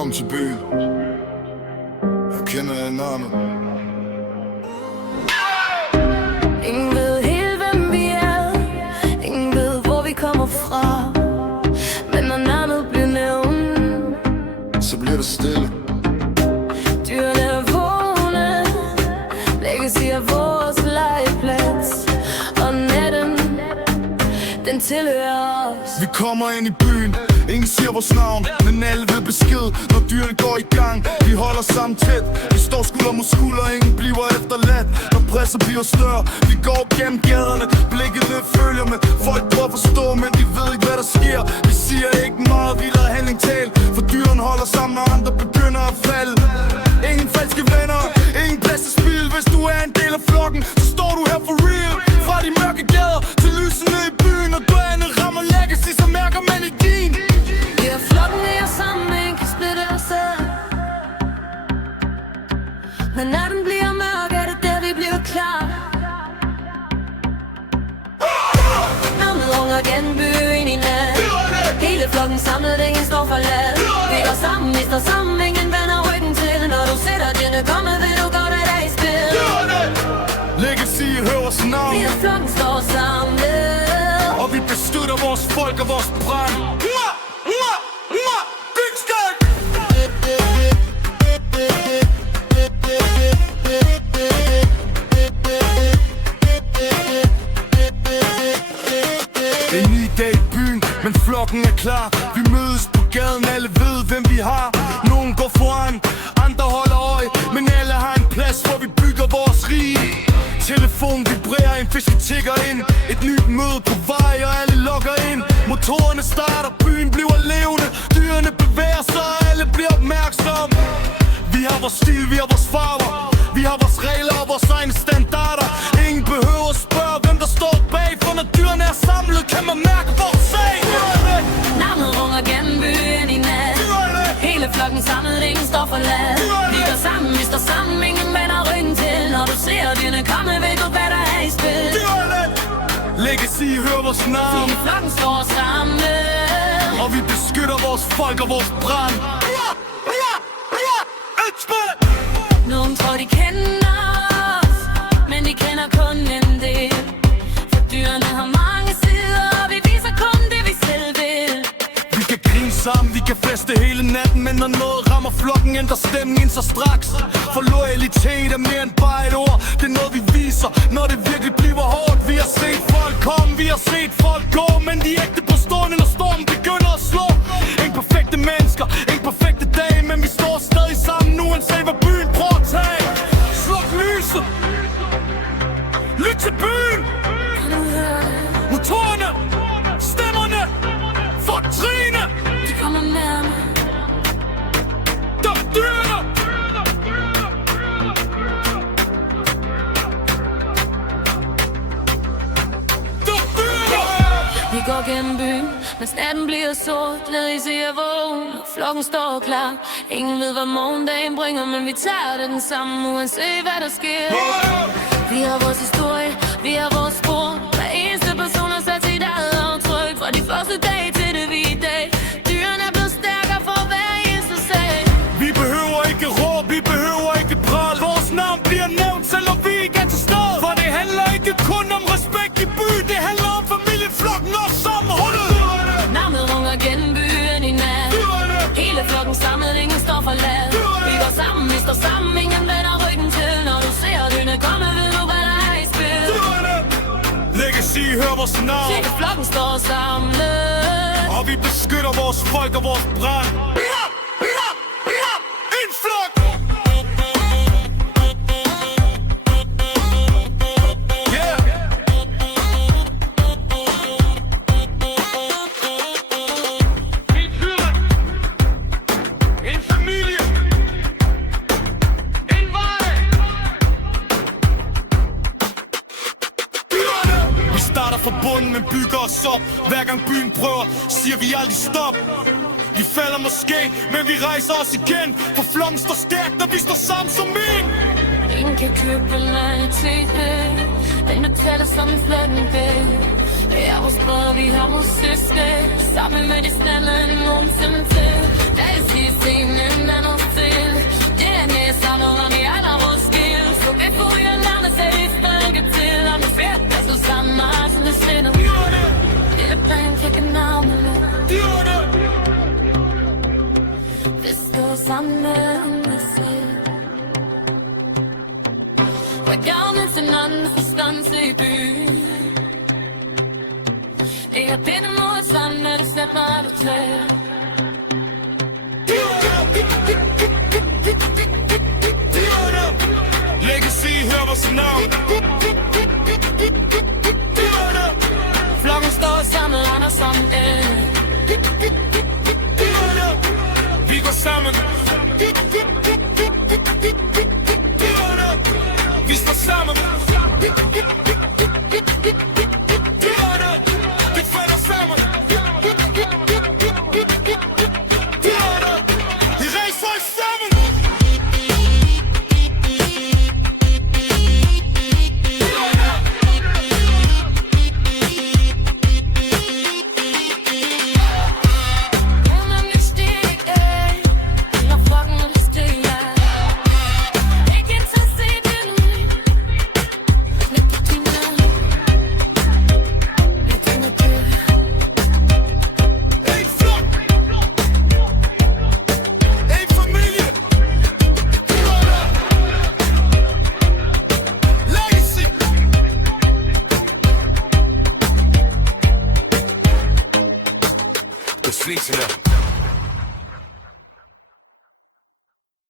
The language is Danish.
Velkommen til byen. Jeg kender jer navnet. Ingen ved helt, hvem vi er. Ingen ved, hvor vi kommer fra. Men når navnet bliver nævnt, så bliver det stille. Dyrene er vågne. Legacy er vores legeplads. Og natten, den tilhører os. Vi kommer ind i byen. Ingen siger vores navn, men alle ved besked, når dyrene går i gang. Vi holder sammen tæt, vi står skulder mod skulder. Ingen bliver efterladt, når presset bliver større. Vi går gennem gaderne, blikkene følger med. Folk prøver at forstå, men de ved ikke hvad der sker. Vi siger ikke meget, vi lader handling tale. For dyrene holder sammen, når andre begynder at falde. Ingen falske venner, ingen plads til spil. Hvis du er en del af flokken, så står du her for real. Fra de mørke gader til lysene i byen. Og dørene rammer legacy, så mærker man i din. Vi er flokken af os sammen, men kan splitte os ad. Når natten bliver mørk, er det der vi bliver klar. Navnet runger gennem byen i nat. Hele flokken samlet, ingen står for lad. Vi går sammen, vi står sammen, ingen vender ryggen til. Når du sætter dine komme, ved du godt, at der er i spil. Legacy hører vores navn. Vi er flokken står samlet. Og vi beskytter vores folk og vores brand. En ny dag i byen, men flokken er klar. Vi mødes på gaden, alle ved hvem vi har. Nogen går foran, andre holder øje, men alle har en plads, hvor vi bygger vores rige. Telefonen vibrerer, en fisk tikker ind. Et nyt møde på vej, og alle logger ind. Motorerne starter, byen bliver levende. Dyrene bevæger sig, og alle bliver opmærksomme. Vi har vores stil, vi har vores farver. Vi har vores regler og vores egne standarder. Ingen behøver at spørge, hvem der står bag. For når dyrene er samlet, kan man mærke vores sag. Navnet runger gennem byen i nat. Hele flokken samlet, ingen står for lad. Vi går sammen, vi står sammen, ingen vender ryggen til. Når du ser dyrene komme, ved du hvad der er i spil. Legacy hører vores navn. Hele flokken står samlet. Og vi beskytter vores folk og vores brand. Nogen tror de kender os, men de kender kun en del. For dyrene har mange sider, og vi viser kun det vi selv vil. Vi kan grine sammen, vi kan feste hele natten. Men når noget rammer flokken, ændrer stemningen så straks. For loyalitet er mere end bare et ord. Det er noget vi viser, når det virkelig bliver hårdt. Vi har set folk komme, vi har set folk gå. Men de er ægte på stående, når stormen begynder at slå. Ingen perfekte mennesker, ingen perfekte dage. Men vi står stadig sammen nu, uanset hvad byen prøver at tage. Sluk lyset, lyt til byen. Motorerne, stemmerne, fortrine. De kommer nærmere. Dyrene. Vi går gennem byen, mens natten bliver sort. Legacy er vågen, og flokken står klar. Ingen ved hvad morgendagen bringer, men vi tager den sammen, uanset hvad der sker. Vi har vores historie, vi har vores spor. Hver eneste person har sat sit eget aftryk. Fra de første dage til det vi i dag. Dyrene er blevet stærkere for hver eneste sag. Vi behøver ikke råb, vi behøver ikke pral. Vores navn bliver nævnt, selvom vi ikke er til stede. For det handler ikke kun om respekt i byen, det handler om familien, flokken og sammenholdet. Navnet runger gennem byen i nat. Hele flokken samlet, ingen står for lad. Vi går sammen, vi står sammen, ingen vender ryggen til. Når du ser dyrene komme, ved du hvad der er i spil. Legacy hører vores navn. Hele flokken står samlet. Og vi beskytter vores folk og vores brand. En flok. Fra bunden, men bygger os op. Hver gang byen prøver, siger vi aldrig stop. Vi falder måske, men vi rejser os igen. For flokken står stærkt, når vi står sammen som en. Ingen kan købe loyalitet. Den betaler som en flokken væg. Vi er vores brødre, vi har vores søske. Sammen med de stemme end nogensinde til. Da jeg siger scenen er noget til. DNA sammen om i andre vores skil. Så vi får jo nærmest af i stanke til. Og nu fedt, der står sammen med os, som det sender. Lille plan, kigge navnet nu. Det står sammen med os selv. We're gone til en anden forståelse i byen. Jeg binder mod sammen, når du slipper mig du til. Legacy, hør vores navn. Flokken står sammen, andre som